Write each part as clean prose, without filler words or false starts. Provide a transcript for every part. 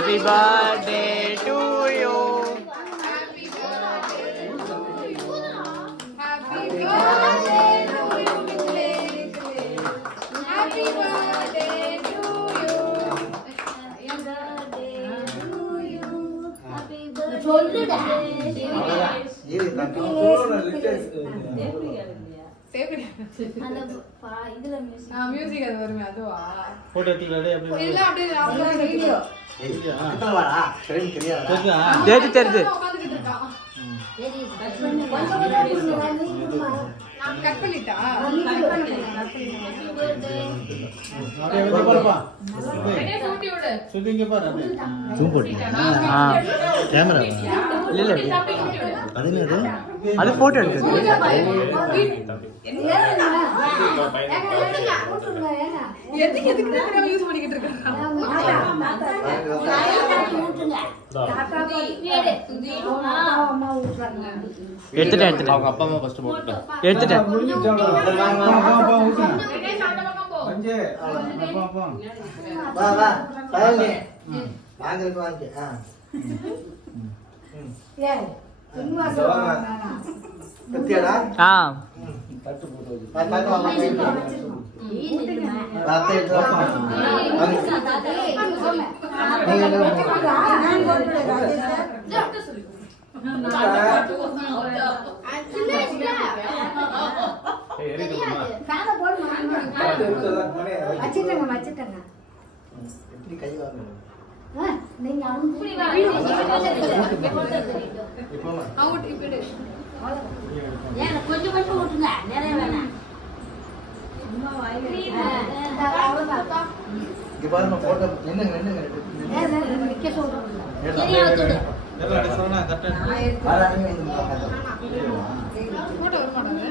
Happy birthday to you. Happy birthday to you. Happy birthday to you. Happy birthday to you. Happy music அது வருமே அதுவா photo எடுத்துக்கறதே அப்படியே இல்ல அப்படியே அவங்க வீடியோ கிட்ட வாடா ஃப்ரெண்ட் தெரியாதா தெரியுது உட்கார்ந்துட்டு இருக்கான் நான் கட் பண்ணிட்டா அப்படியே வந்து பாருப்பா அப்படியே சூட்டி விடு சுத்திங்க பாரு அப்படியே ஜூம் போடு கேமரா இல்ல அதுனது அது போட்டோ எடுக்குது எதுக்கு நம்ம யூஸ் பண்ணிக்கிட்டு இருக்கோம் எடுத்துட்டேன் அவங்க அப்பா அம்மா ஃபர்ஸ்ட் போட்டுட்டாங்க எடுத்துட்டேன் பஞ்சே அப்பா அப்பா வா வா பாருங்க வாங்கறதுக்கு வாங்க கத்தியாடா ஆ தட்டு போட்டு வச்சு பாத்து வாங்க பாத்து ஏய் எரியுதுமா எப்படி கை வாங்க அவங்க இப்படி கொஞ்சம் கொஞ்சம் விட்டுங்க நிறைய வேணாம் இங்க பாருங்க போட்டோ நின்னுங்க எல்லாம் சொன்னா கரெக்ட்டா போட்டோ வர மாட்டாங்க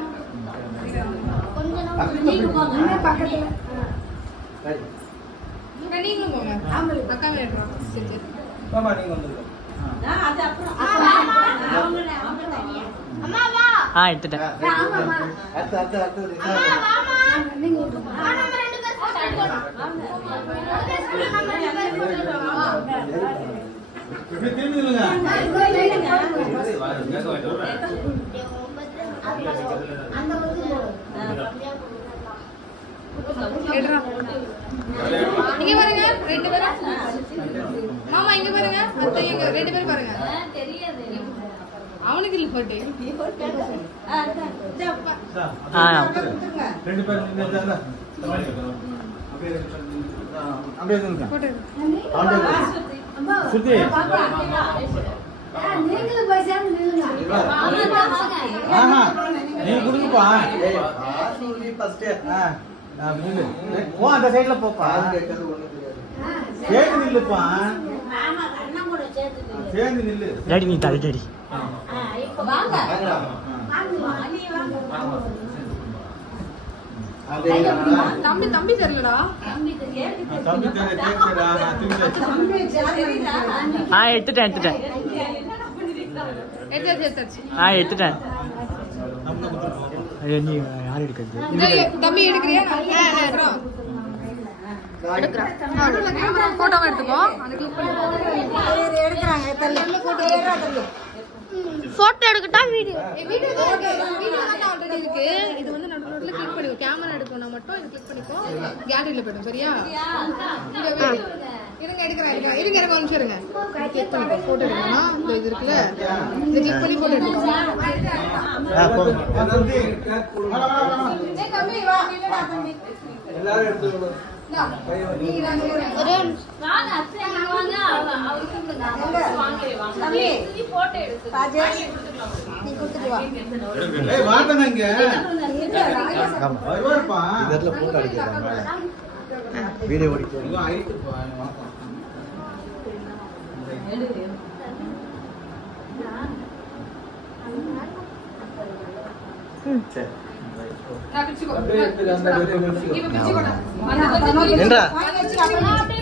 நீங்களும் போங்க அக்கா எடுறான் சரி சரி மாமா நீங்க வந்துருங்க ஆ எடுத்துட்டேன் அடுத்து இப்படி திரும்பி நில்லுங்க எடுறான் இங்க பாருங்க ரெண்டு பேரும் மாமா இங்க பாருங்க அத்தை இங்க ரெண்டு பேரும் பாருங்க அவனுக்கு இல்ல போட்டு ஆ ரெண்டு பேரும் நின்னுட்டாங்க அப்படியே நில்லுங்க போட்டு சுத்தி ஆஹா நீ குடுங்கப்பா நில்லு போ அந்த சைடுல போப்பா சேர்ந்து நில்லுப்பா சேர்ந்து நில்லு டாடி நீ தள்ளி டாடி தம்பி தம்பி தெரியலடா தம்பி தெரியுதா ஆ எடுத்துட்டேன் எடுத்தாச்சு ஆ எடுத்துட்டேன் நீ யார் எடுக்கிறது தம்பி எடுக்கிறியா எடுக்கிறோம் போட்டோவை எடுத்துக்கோ அதை கிளிக் பண்ணி போட்டோ எடுக்கட்டா வீடியோ வீடியோ தான் ஆல்ரெடி இருக்கு இது வந்து நடுவுல கிளிக் பண்ணிக்கோ கேமரா எடுக்கணும் மட்டும் இது கிளிக் பண்ணிக்கோ கேலரியில போய்டும் சரியா இருங்க எடுக்கிறேன் இருங்க ஒரு நிமிஷம் இருங்க கிளிக் பண்ணிக்கோ போட்டோ எடுக்கணும் இந்த இது இருக்குல்ல இதை கிளிக் பண்ணி போட்டோ எடுக்கணும் எல்லாரும் எடுத்து வாத்தன இங்க வருவார்ப்பா இதெல்லாம் போட்டோ அடிக்கிறாங்க வீடியோ ஓடிட்டு இவன் ஆயிட்டுப்பா சரி நான் பிச்சுக்கோ அப்படியே எடுத்து அந்த இப்ப பிச்சுக்கோடா என்னடா வாங்க வச்சுக்கோ